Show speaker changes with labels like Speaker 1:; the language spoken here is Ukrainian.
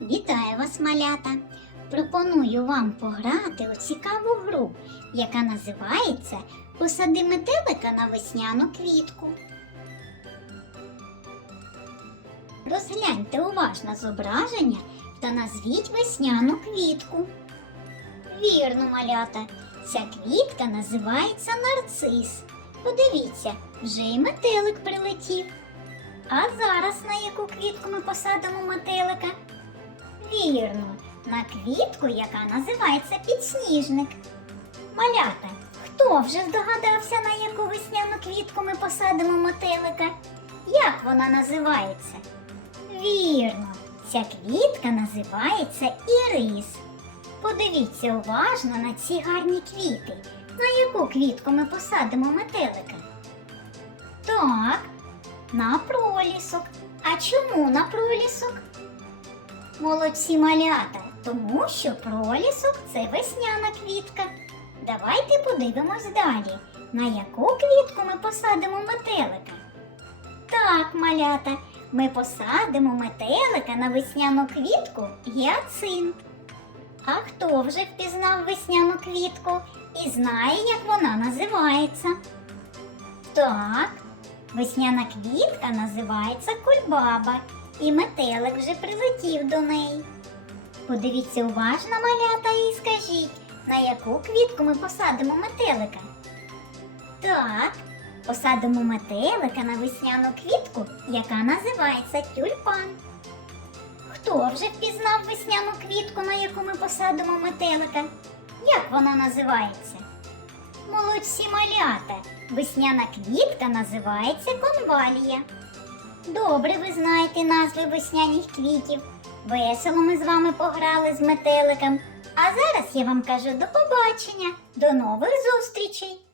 Speaker 1: Вітаю вас, малята! Пропоную вам пограти у цікаву гру, яка називається Посади метелика на весняну квітку. Розгляньте уважно зображення та назвіть весняну квітку. Вірно, малята, ця квітка називається нарцис. Подивіться, вже й метелик прилетів. А зараз на яку квітку ми посадимо метелика? Вірно, на квітку, яка називається підсніжник. Малята, хто вже здогадався, на яку весняну квітку ми посадимо метелика? Як вона називається? Вірно, ця квітка називається ірис. Подивіться уважно на ці гарні квіти. На яку квітку ми посадимо метелика? Так, на пролісок. А чому на пролісок? Молодці малята, тому що пролісок це весняна квітка. Давайте подивимось далі, на яку квітку ми посадимо метелика. Так, малята, ми посадимо метелика на весняну квітку гіацинт. А хто вже впізнав весняну квітку і знає, як вона називається? Так, весняна квітка називається кульбаба, і метелик вже прилетів до неї. Подивіться уважно, малята, і скажіть, на яку квітку ми посадимо метелика? Так, посадимо метелика на весняну квітку, яка називається тюльпан. Хто вже впізнав весняну квітку, на яку ми посадимо метелика? Як вона називається? Молодці малята. Весняна квітка називається конвалія. Добре, ви знаєте назви весняних квітів. Весело ми з вами пограли з метеликом. А зараз я вам кажу до побачення, до нових зустрічей!